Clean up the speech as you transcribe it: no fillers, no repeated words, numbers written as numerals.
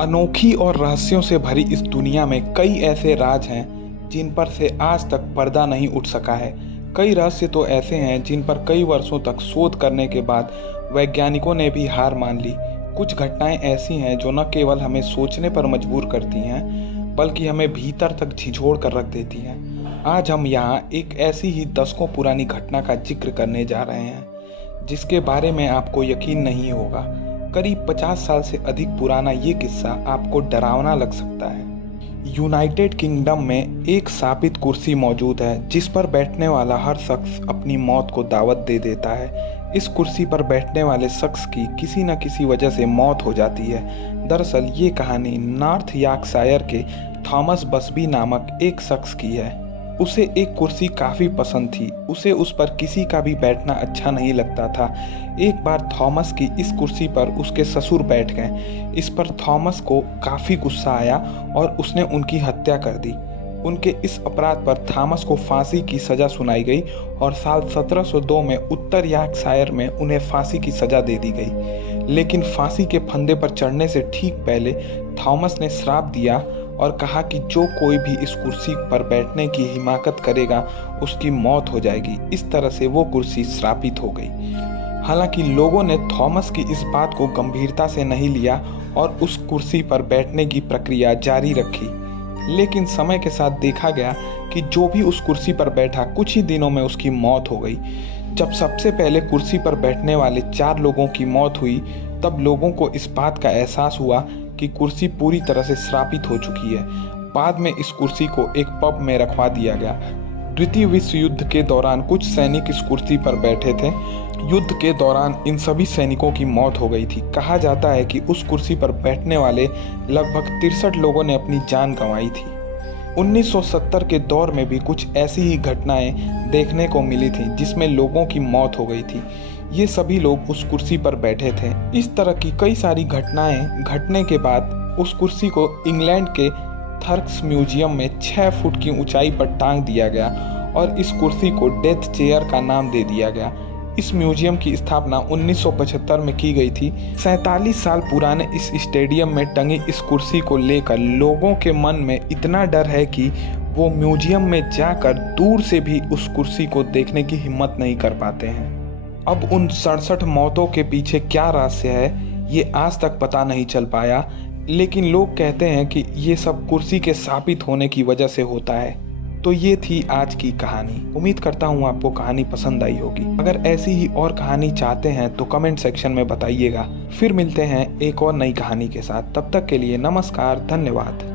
अनोखी और रहस्यों से भरी इस दुनिया में कई ऐसे राज हैं जिन पर से आज तक पर्दा नहीं उठ सका है। कई रहस्य तो ऐसे हैं जिन पर कई वर्षों तक शोध करने के बाद वैज्ञानिकों ने भी हार मान ली। कुछ घटनाएं ऐसी हैं जो न केवल हमें सोचने पर मजबूर करती हैं बल्कि हमें भीतर तक झिझोड़ कर रख देती हैं। आज हम यहाँ एक ऐसी ही दशकों पुरानी घटना का जिक्र करने जा रहे हैं जिसके बारे में आपको यकीन नहीं होगा। करीब 50 साल से अधिक पुराना ये किस्सा आपको डरावना लग सकता है। यूनाइटेड किंगडम में एक शापित कुर्सी मौजूद है जिस पर बैठने वाला हर शख्स अपनी मौत को दावत दे देता है। इस कुर्सी पर बैठने वाले शख्स की किसी न किसी वजह से मौत हो जाती है। दरअसल ये कहानी नॉर्थ यॉर्कशायर के थॉमस बसबी नामक एक शख्स की है। उसे एक कुर्सी काफ़ी पसंद थी। उसे उस पर किसी का भी बैठना अच्छा नहीं लगता था। एक बार थॉमस की इस कुर्सी पर उसके ससुर बैठ गए। इस पर थॉमस को काफ़ी गुस्सा आया और उसने उनकी हत्या कर दी। उनके इस अपराध पर थॉमस को फांसी की सज़ा सुनाई गई और साल 1702 में उत्तर यॉर्कशायर में उन्हें फांसी की सज़ा दे दी गई। लेकिन फांसी के फंदे पर चढ़ने से ठीक पहले थॉमस ने श्राप दिया और कहा कि जो कोई भी इस कुर्सी पर बैठने की हिमाकत करेगा उसकी मौत हो जाएगी। इस तरह से वो कुर्सी श्रापित हो गई। हालांकि लोगों ने थॉमस की इस बात को गंभीरता से नहीं लिया और उस कुर्सी पर बैठने की प्रक्रिया जारी रखी। लेकिन समय के साथ देखा गया कि जो भी उस कुर्सी पर बैठा कुछ ही दिनों में उसकी मौत हो गई। जब सबसे पहले कुर्सी पर बैठने वाले 4 लोगों की मौत हुई तब लोगों को इस बात का एहसास हुआ कि कुर्सी पूरी तरह से श्रापित हो चुकी है। बाद में इस कुर्सी को एक पब में रखवा दिया गया। द्वितीय विश्व युद्ध के दौरान कुछ सैनिक इस कुर्सी पर बैठे थे। युद्ध के दौरान इन सभी सैनिकों की मौत हो गई थी। कहा जाता है कि उस कुर्सी पर बैठने वाले लगभग 63 लोगों ने अपनी जान गंवाई थी। 1970 के दौर में भी कुछ ऐसी ही घटनाएं देखने को मिली थी जिसमें लोगों की मौत हो गई थी। ये सभी लोग उस कुर्सी पर बैठे थे। इस तरह की कई सारी घटनाएं घटने के बाद उस कुर्सी को इंग्लैंड के थर्क्स म्यूजियम में 6 फुट की ऊंचाई पर टांग दिया गया और इस कुर्सी को डेथ चेयर का नाम दे दिया गया। इस म्यूजियम की स्थापना 1975 में की गई थी। 47 साल पुराने इस स्टेडियम में टंगी इस कुर्सी को लेकर लोगों के मन में इतना डर है कि वो म्यूजियम में जाकर दूर से भी उस कुर्सी को देखने की हिम्मत नहीं कर पाते हैं। अब उन 67 मौतों के पीछे क्या रहस्य है ये आज तक पता नहीं चल पाया, लेकिन लोग कहते हैं कि ये सब कुर्सी के शापित होने की वजह से होता है। तो ये थी आज की कहानी। उम्मीद करता हूँ आपको कहानी पसंद आई होगी। अगर ऐसी ही और कहानी चाहते हैं तो कमेंट सेक्शन में बताइएगा। फिर मिलते हैं एक और नई कहानी के साथ। तब तक के लिए नमस्कार, धन्यवाद।